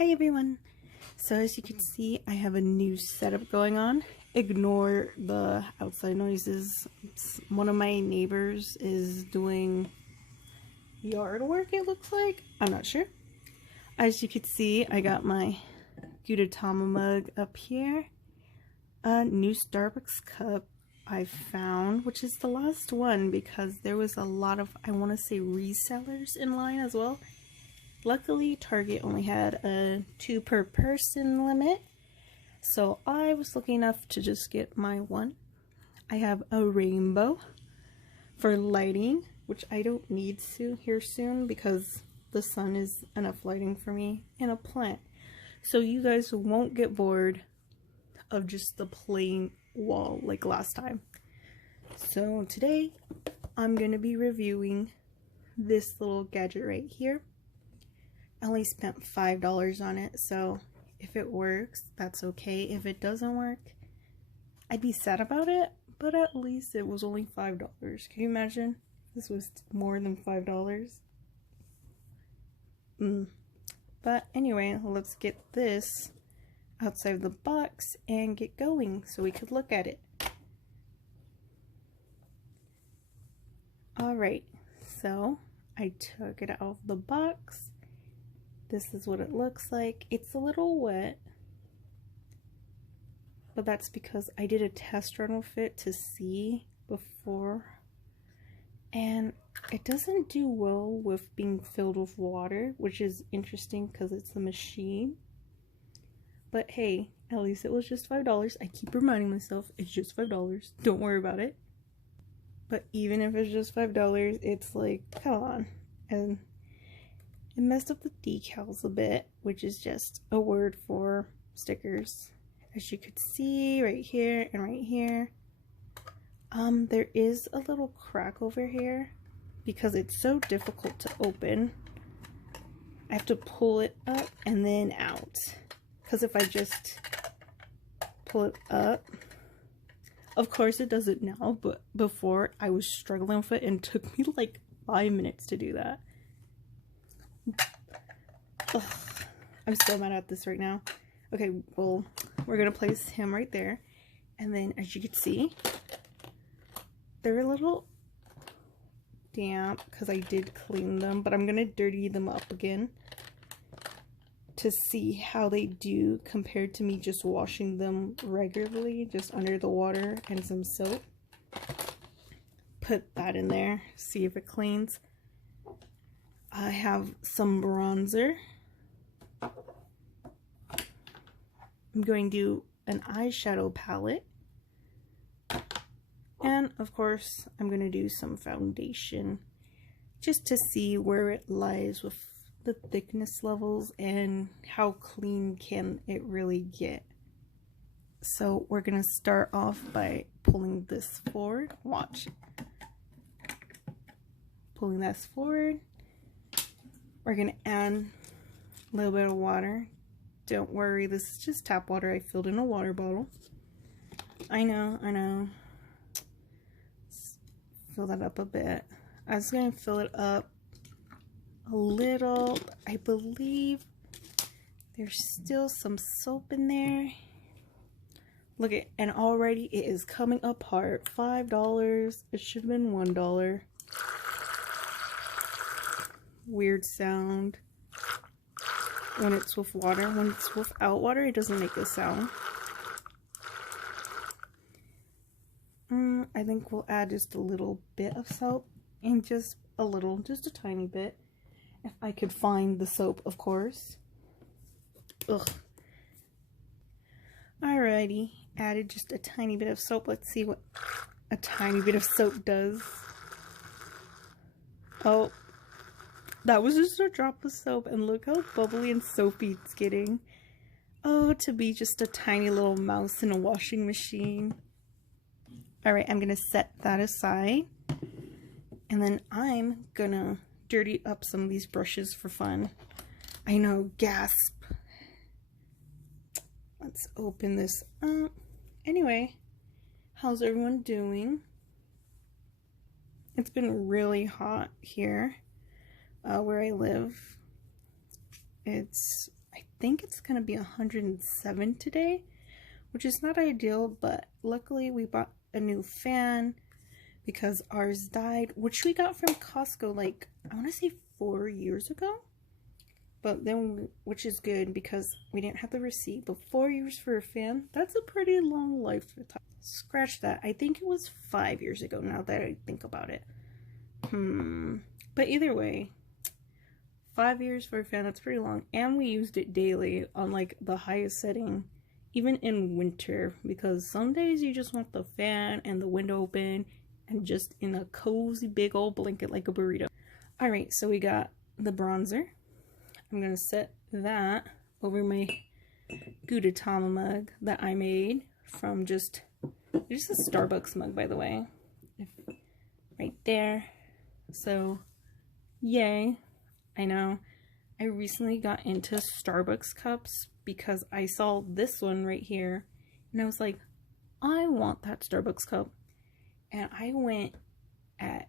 Hi everyone! So as you can see, I have a new setup going on. Ignore the outside noises. One of my neighbors is doing yard work, it looks like. I'm not sure. As you can see, I got my Gudetama mug up here. A new Starbucks cup I found, which is the last one because there was a lot of, I want to say, resellers in line as well. Luckily, Target only had a 2 per person limit, so I was lucky enough to just get my one. I have a rainbow for lighting, which I don't need here soon because the sun is enough lighting for me, and a plant. So you guys won't get bored of just the plain wall like last time. So today, I'm going to be reviewing this little gadget right here. I only spent $5 on it, so if it works, that's okay. If it doesn't work, I'd be sad about it, but at least it was only $5. Can you imagine? This was more than $5. But anyway, let's get this outside of the box and get going so we could look at it. Alright, so I took it out of the box. This is what it looks like. It's a little wet, but that's because I did a test run with it to see before, and it doesn't do well with being filled with water, which is interesting because it's a machine. But hey, at least it was just $5. I keep reminding myself it's just $5. Don't worry about it. But even if it's just $5, it's like, come on. And it messed up the decals a bit, which is just a word for stickers. As you could see right here and right here, there is a little crack over here because it's so difficult to open. I have to pull it up and then out, because if I just pull it up, of course it does it now, but before I was struggling with it and it took me like 5 minutes to do that. Ugh, I'm so mad at this right now. Okay, well, we're gonna place him right there, and then as you can see, they're a little damp because I did clean them, but I'm gonna dirty them up again to see how they do compared to me just washing them regularly, just under the water and some soap. Put that in there, see if it cleans. I have some bronzer. I'm going to do an eyeshadow palette. And of course, I'm going to do some foundation just to see where it lies with the thickness levels and how clean can it really get. So we're going to start off by pulling this forward. Watch. Pulling this forward. We're going to add a little bit of water. Don't worry, this is just tap water I filled in a water bottle. I know. Let's fill that up a bit. I was going to fill it up a little. I believe there's still some soap in there. Look at, and already it is coming apart. $5. It should have been $1. Weird sound when it's with water. When it's without water, it doesn't make a sound. I think we'll add just a little bit of soap, and just a tiny bit. If I could find the soap, of course. Ugh. Alrighty, added just a tiny bit of soap. Let's see what a tiny bit of soap does. Oh. That was just a drop of soap, and look how bubbly and soapy it's getting. Oh, to be just a tiny little mouse in a washing machine. Alright, I'm going to set that aside. And then I'm going to dirty up some of these brushes for fun. I know, gasp. Let's open this up. Anyway, how's everyone doing? It's been really hot here. Where I live. It's I think it's gonna be 107 today, which is not ideal, but luckily we bought a new fan because ours died, which we got from Costco like, I want to say 4 years ago. But then, which is good because we didn't have the receipt, but 4 years for a fan, that's a pretty long lifetime. Scratch that. I think it was 5 years ago now that I think about it. But either way, 5 years for a fan, that's pretty long. And we used it daily on like the highest setting, even in winter, because some days you just want the fan and the window open and just in a cozy big old blanket like a burrito. Alright, so we got the bronzer. I'm gonna set that over my Gudetama mug that I made from just a Starbucks mug, by the way. Right there. So, yay. I know. I recently got into Starbucks cups because I saw this one right here. And I was like, I want that Starbucks cup. And I went at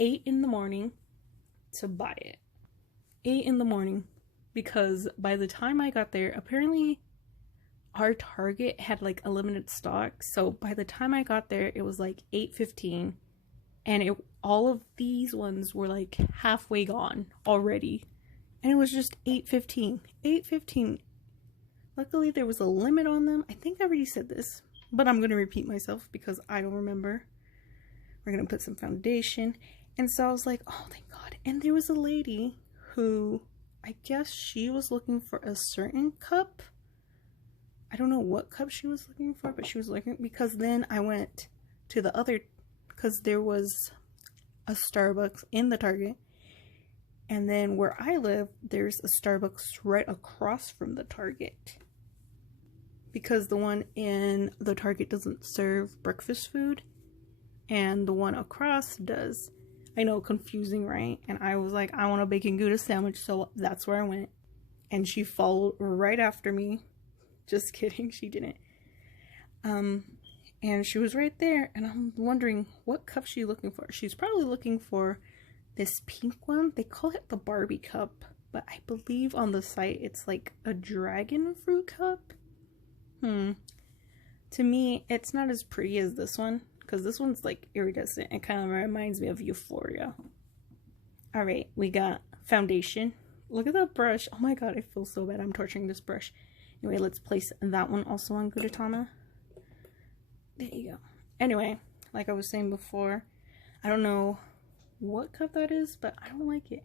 8 in the morning to buy it. 8 in the morning, because by the time I got there, apparently our Target had like a limited stock, so by the time I got there it was like 8:15, and all of these ones were like halfway gone already, and it was just 8:15. Luckily there was a limit on them. I think I already said this, but I'm gonna repeat myself because I don't remember. We're gonna put some foundation, and so I was like, oh thank God. And there was a lady who, I guess she was looking for a certain cup. I don't know what cup she was looking for, but she was looking, because then I went to the other, because there was a Starbucks in the Target, and then where I live, there's a Starbucks right across from the Target, because the one in the Target doesn't serve breakfast food, and the one across does. I know, confusing, right? And I was like, I want a bacon Gouda sandwich, so that's where I went. And she followed right after me. Just kidding, she didn't. And she was right there, and I'm wondering what cup she's looking for. She's probably looking for this pink one. They call it the Barbie cup, but I believe on the site it's like a dragon fruit cup. To me, it's not as pretty as this one, because this one's like iridescent. It kind of reminds me of Euphoria. Alright, we got foundation. Look at that brush. Oh my god, I feel so bad. I'm torturing this brush. Anyway, let's place that one also on Gudetama. There you go. Anyway, like I was saying before, I don't know what cup that is, but I don't like it.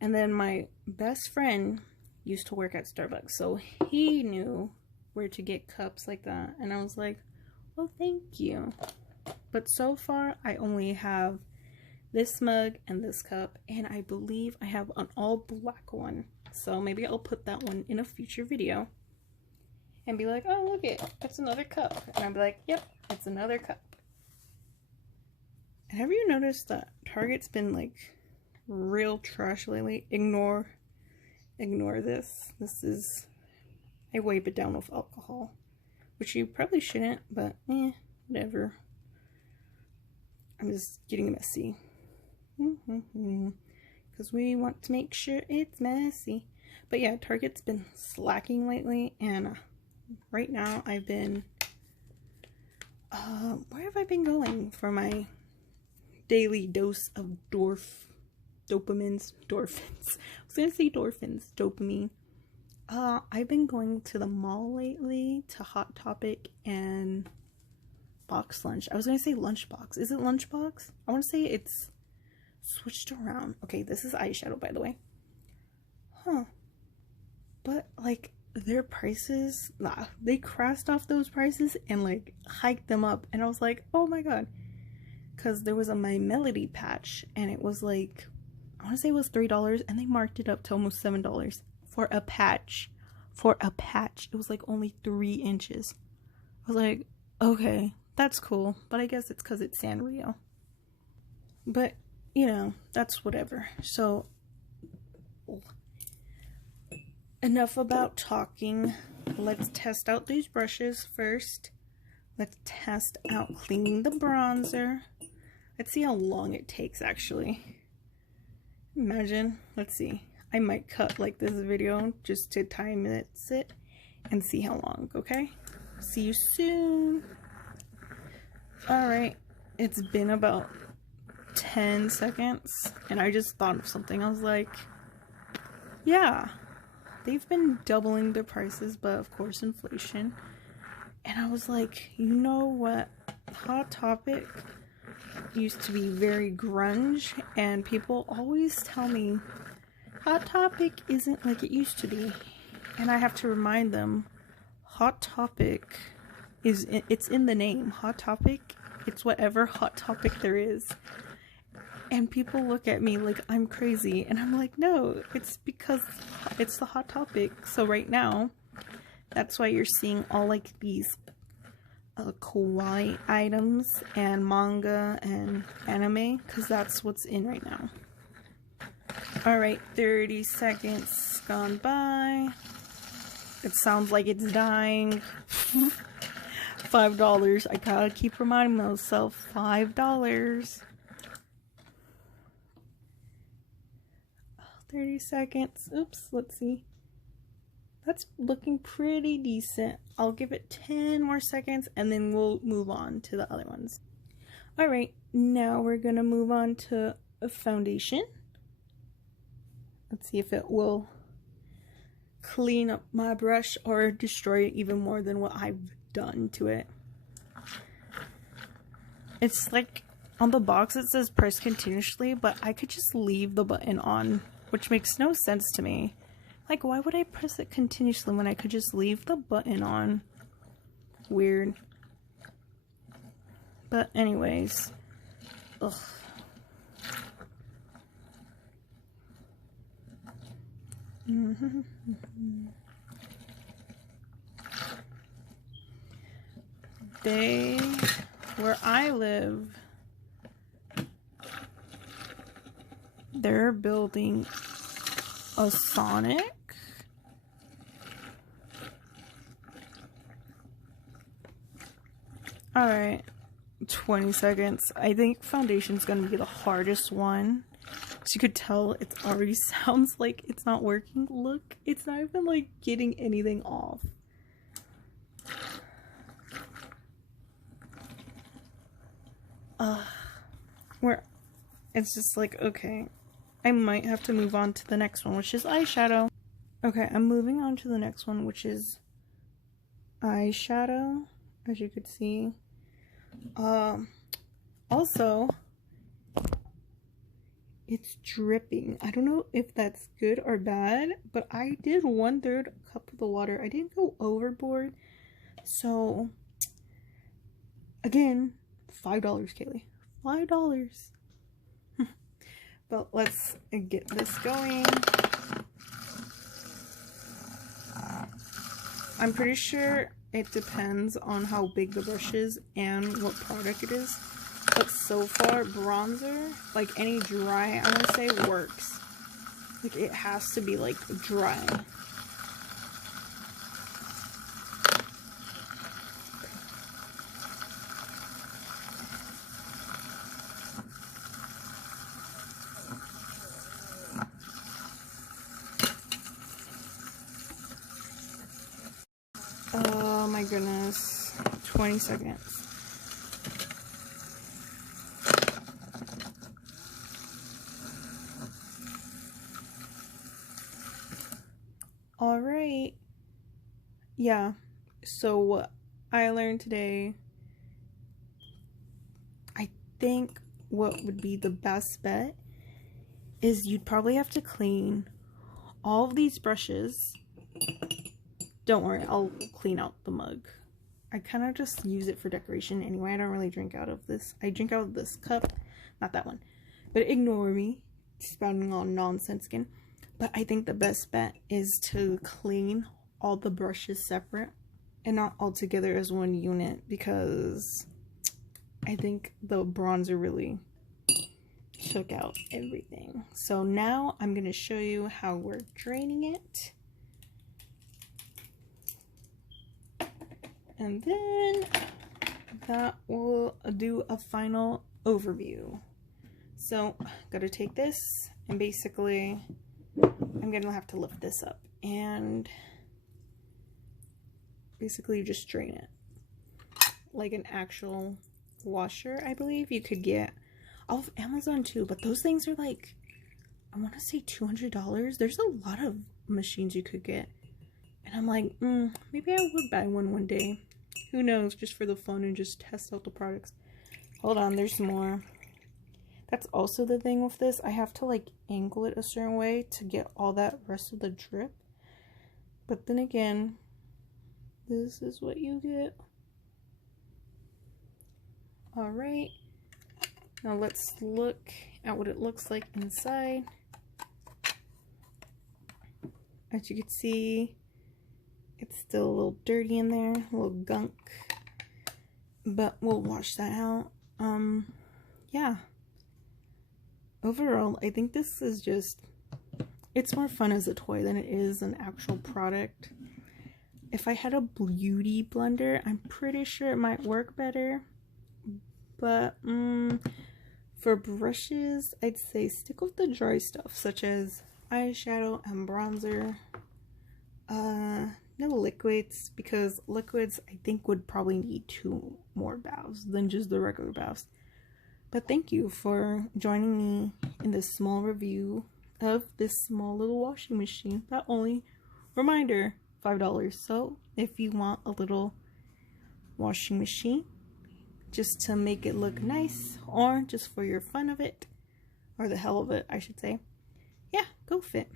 And then my best friend used to work at Starbucks, so he knew where to get cups like that. And I was like, well, thank you. But so far, I only have this mug and this cup, and I believe I have an all black one. So maybe I'll put that one in a future video and be like, oh, look it, it's another cup. And I'll be like, yep, it's another cup. And have you noticed that Target's been like real trash lately? Ignore this. This is, I wipe it down with alcohol. Which you probably shouldn't, but whatever. I'm just getting messy. Because we want to make sure it's messy. But yeah, Target's been slacking lately, and right now I've been, where have I been going for my daily dose of dopamines? Dorphins. I was gonna say dorphins, dopamine. I've been going to the mall lately, to Hot Topic and Box Lunch. I was gonna say Lunchbox. Is it Lunchbox? I want to say it's switched around. Okay, this is eyeshadow, by the way. But like their prices, they crossed off those prices and like hiked them up, and I was like, oh my god, because there was a My Melody patch, and it was like, I want to say it was $3, and they marked it up to almost $7 for a patch. It was like only 3 inches. I was like, okay, that's cool, but I guess it's because it's Sanrio. But you know, that's whatever. So enough about talking. Let's test out these brushes first. Let's test out cleaning the bronzer. Let's see how long it takes, actually. Imagine. Let's see. I might cut like this video just to time it and see how long, okay? See you soon. Alright, it's been about 10 seconds and I just thought of something. I was like, yeah, they've been doubling their prices, but of course inflation. And I was like, you know what? Hot Topic used to be very grunge, and people always tell me Hot Topic isn't like it used to be. And I have to remind them, Hot Topic it's in the name. Hot Topic, it's whatever Hot Topic there is. And people look at me like I'm crazy, and I'm like, no, it's because it's the Hot Topic. So right now, that's why you're seeing all like these kawaii items and manga and anime, because that's what's in right now. Alright, 30 seconds gone by. It sounds like it's dying. $5. I gotta keep reminding myself, $5. 30 seconds. Oops, let's see. That's looking pretty decent. I'll give it 10 more seconds and then we'll move on to the other ones. Alright, now we're gonna move on to a foundation. Let's see if it will clean up my brush or destroy it even more than what I've done to it. It's like on the box it says press continuously, but I could just leave the button on, which makes no sense to me. Like, why would I press it continuously when I could just leave the button on? Weird. But anyways. Ugh. Where I live, they're building a Sonic. Alright, 20 seconds. I think foundation's gonna be the hardest one. As you could tell, it already sounds like it's not working. Look, it's not even like getting anything off. Where it's just like, okay, I might have to move on to the next one, which is eyeshadow. Okay, I'm moving on to the next one, which is eyeshadow, as you could see. Also, it's dripping. I don't know if that's good or bad, but I did 1/3 cup of the water. I didn't go overboard. So, again, $5, Kaylee. $5. But let's get this going. I'm pretty sure it depends on how big the brush is and what product it is. But so far, bronzer, like any dry, I want to say, works. Like, it has to be, like, dry. Oh my goodness. 20 seconds. Alright. Yeah. So what I learned today, I think what would be the best bet is you'd probably have to clean all of these brushes. Don't worry, I'll clean out the mug. I kind of just use it for decoration anyway. I don't really drink out of this. I drink out of this cup, not that one. But ignore me spouting on nonsense again. But I think the best bet is to clean all the brushes separate and not all together as one unit, because I think the bronzer really took out everything. So now I'm going to show you how we're draining it. And then that will do a final overview. So, gotta take this and basically I'm gonna have to lift this up and basically just drain it like an actual washer. I believe you could get off Amazon too, but those things are like, I want to say $200. There's a lot of machines you could get, and I'm like, maybe I would buy one day. Who knows, just for the fun and just test out the products. Hold on, there's more. That's also the thing with this. I have to like angle it a certain way to get all that rest of the drip. But then again, this is what you get. Alright. Now let's look at what it looks like inside. As you can see, it's still a little dirty in there, a little gunk. But we'll wash that out. Yeah. Overall, I think this is just, it's more fun as a toy than it is an actual product. If I had a beauty blender, I'm pretty sure it might work better. But for brushes, I'd say stick with the dry stuff, such as eyeshadow and bronzer. No liquids, because liquids I think would probably need 2 more baths than just the regular baths. But thank you for joining me in this small review of this small little washing machine. That only, reminder, $5. So if you want a little washing machine just to make it look nice, or just for your fun of it, or the hell of it, I should say, yeah, go fit.